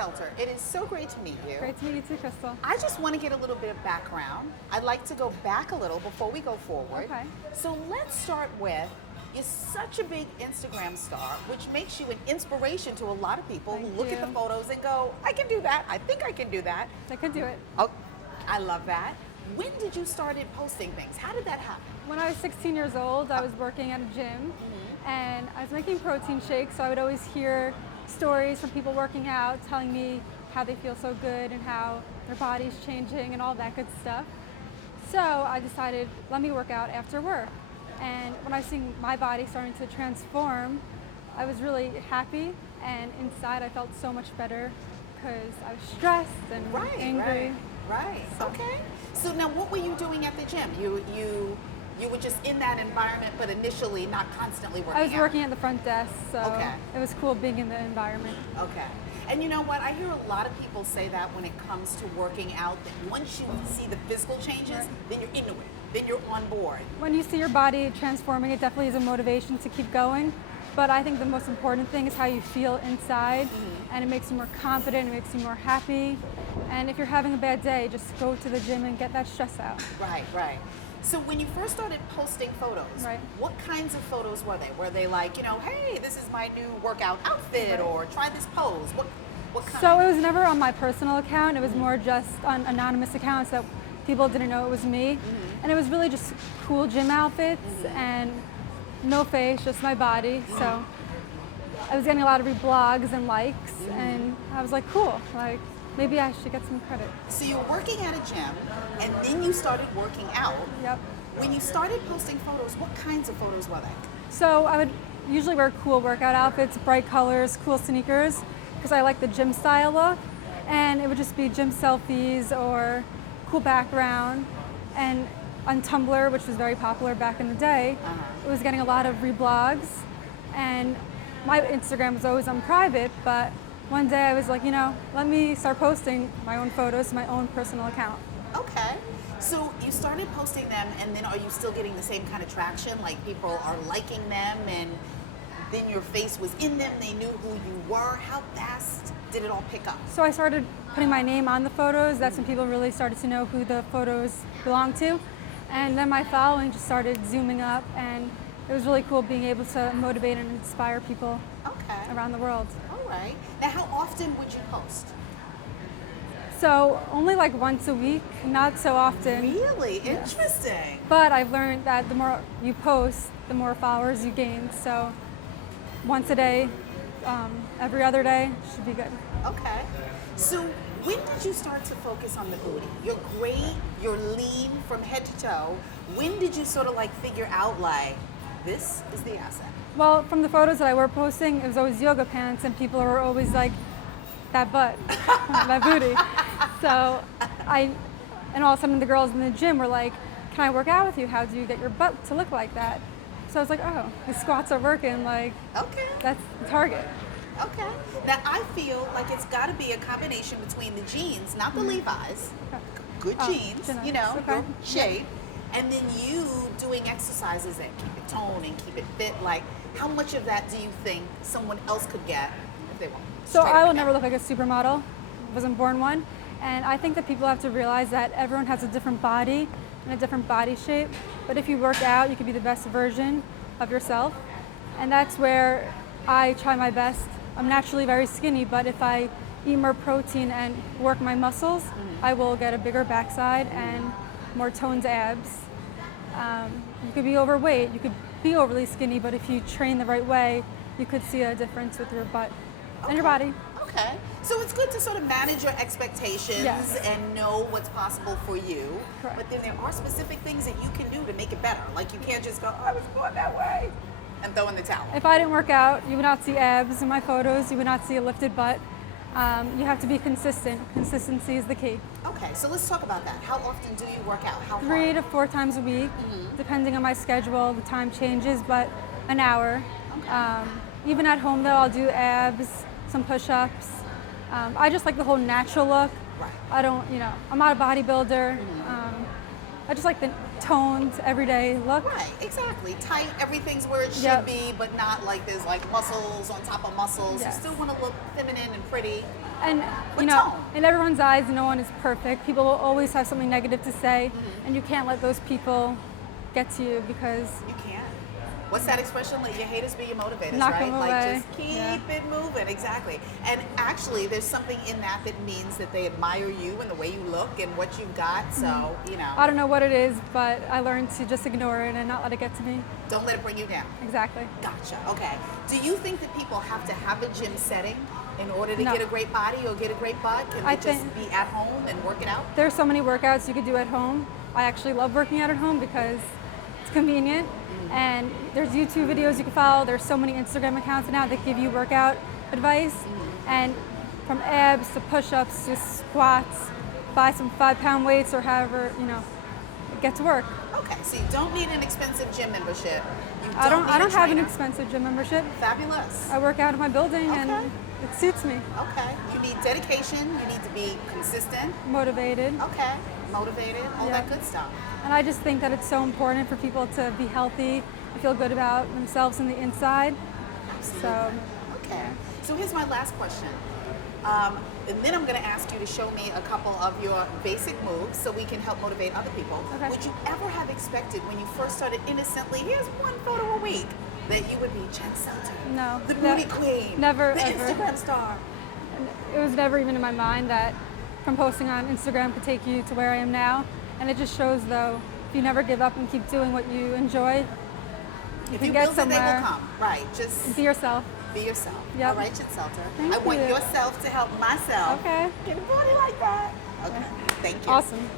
Selter. It is so great to meet you. Great to meet you too, Crystal. I just want to get a little bit of background. I'd like to go back a little before we go forward. Okay. So let's start with, you're such a big Instagram star, which makes you an inspiration to a lot of people who Thank look at you. the photos and go, I can do that. I think I can do that. I could do it. Oh, I love that. When did you started posting things? How did that happen? When I was 16 years old, I was working at a gym and I was making protein shakes, so I would always hear stories from people working out telling me how they feel so good and how their body's changing and all that good stuff. So I decided, let me work out after work. And when I seen my body starting to transform, I was really happy, and inside I felt so much better because I was stressed and angry. Right. Okay. So now, what were you doing at the gym? You were just in that environment, but initially not constantly working out. I was working at the front desk, so Okay. it was cool being in the environment. Okay. And you know what? I hear a lot of people say that when it comes to working out, that once you see the physical changes, Right. then you're into it. Then you're on board. When you see your body transforming, it definitely is a motivation to keep going. But I think the most important thing is how you feel inside, and it makes you more confident, it makes you more happy. And if you're having a bad day, just go to the gym and get that stress out. Right, right. So when you first started posting photos, Right. what kinds of photos were they? Were they like, hey, this is my new workout outfit, Right. or try this pose? What kind? So it was never on my personal account, it was more just on anonymous accounts that people didn't know it was me. And it was really just cool gym outfits and no face, just my body. So I was getting a lot of reblogs and likes, and I was like, cool, like maybe I should get some credit. So you were working at a gym, and then you started working out. Yep. When you started posting photos, what kinds of photos were they? So I would usually wear cool workout outfits, bright colors, cool sneakers, because I like the gym style look. And it would just be gym selfies or cool background. And on Tumblr, which was very popular back in the day, it was getting a lot of reblogs. And my Instagram was always on private, but one day I was like, let me start posting my own photos to my own personal account. Okay. So you started posting them, and then are you still getting the same kind of traction? Like people are liking them, and then your face was in them, they knew who you were. How fast did it all pick up? So I started putting my name on the photos. That's when people really started to know who the photos belonged to. And then my following just started zooming up, and it was really cool being able to motivate and inspire people around the world. All right. Now, how often would you post? So only like once a week, not so often. Really? Interesting. But I've learned that the more you post, the more followers you gain. So once a day, every other day should be good. Okay. So when did you start to focus on the booty? You're great, you're lean from head to toe. When did you sort of like figure out like, this is the asset? Well, from the photos that I were posting, it was always yoga pants, and people were always like, that butt, that booty. So and all of a sudden the girls in the gym were like, can I work out with you? How do you get your butt to look like that? So I was like, oh, the squats are working, like, Okay. that's the target. Okay. Now I feel like it's got to be a combination between the jeans, not the Levi's, good jeans, jeans, okay. good shape, and then you doing exercises that keep it toned and keep it fit. Like, how much of that do you think someone else could get if they want? So I will never look like a supermodel, wasn't born one. And I think that people have to realize that everyone has a different body and a different body shape. But if you work out, you can be the best version of yourself. And that's where I try my best. I'm naturally very skinny, but if I eat more protein and work my muscles, I will get a bigger backside and more toned abs. You could be overweight, you could be overly skinny, but if you train the right way, you could see a difference with your butt and your body. Okay. So it's good to sort of manage your expectations and know what's possible for you. Correct. But then there are specific things that you can do to make it better. Like you can't just go, I was going that way, and throw in the towel. If I didn't work out, you would not see abs in my photos, you would not see a lifted butt. You have to be consistent. Consistency is the key. Okay, so let's talk about that. How often do you work out? How 3 hard? to 4 times a week, depending on my schedule. The time changes, but an hour. Even at home though, I'll do abs, some push-ups. I just like the whole natural look. Right. I don't, I'm not a bodybuilder. I just like the toned, everyday look. Right, exactly. Tight, everything's where it should Yep. be, but not like there's like muscles on top of muscles. Yes. You still want to look feminine and pretty. And With you know, tone. in everyone's eyes, no one is perfect. People will always have something negative to say, and you can't let those people get to you because You can't. What's that expression? Let your haters be your motivators, Knock right? 'em Like away. just keep Yeah. it moving. Exactly. And actually, there's something in that that means that they admire you and the way you look and what you've got. So, you know, I don't know what it is, but I learned to just ignore it and not let it get to me. don't let it bring you down. Exactly. Gotcha. Okay. Do you think that people have to have a gym setting in order to No. get a great body or get a great butt? Can I they just think- be at home and work it out? There's so many workouts you could do at home. I actually love working out at home because it's convenient. And there's YouTube videos you can follow. There's so many Instagram accounts now that give you workout advice. And from abs to push-ups to squats, buy some 5-pound weights or however, get to work. Okay. So you don't need an expensive gym membership. You I don't need a have an trainer. expensive gym membership. Fabulous. I work out in my building Okay. and it suits me. Okay. You need dedication. You need to be consistent. Motivated. Okay. Motivated. All Yeah. that good stuff. And I just think that it's so important for people to be healthy and feel good about themselves on the inside. So, Okay. So here's my last question. And then I'm going to ask you to show me a couple of your basic moves so we can help motivate other people. Okay. Would you ever have expected when you first started innocently, here's one photo a week, that you would be Jen Selter? No. The beauty queen. Never, The ever. Instagram star. It was never even in my mind that from posting on Instagram could take you to where I am now. And it just shows, though, if you never give up and keep doing what you enjoy, If can you get build it, they somewhere. will come. Right. Just be yourself. be yourself. Yep. All right, Jen Selter. Thank I want you. yourself to help myself. Okay. Get a body like that. Okay. Thank you. Awesome.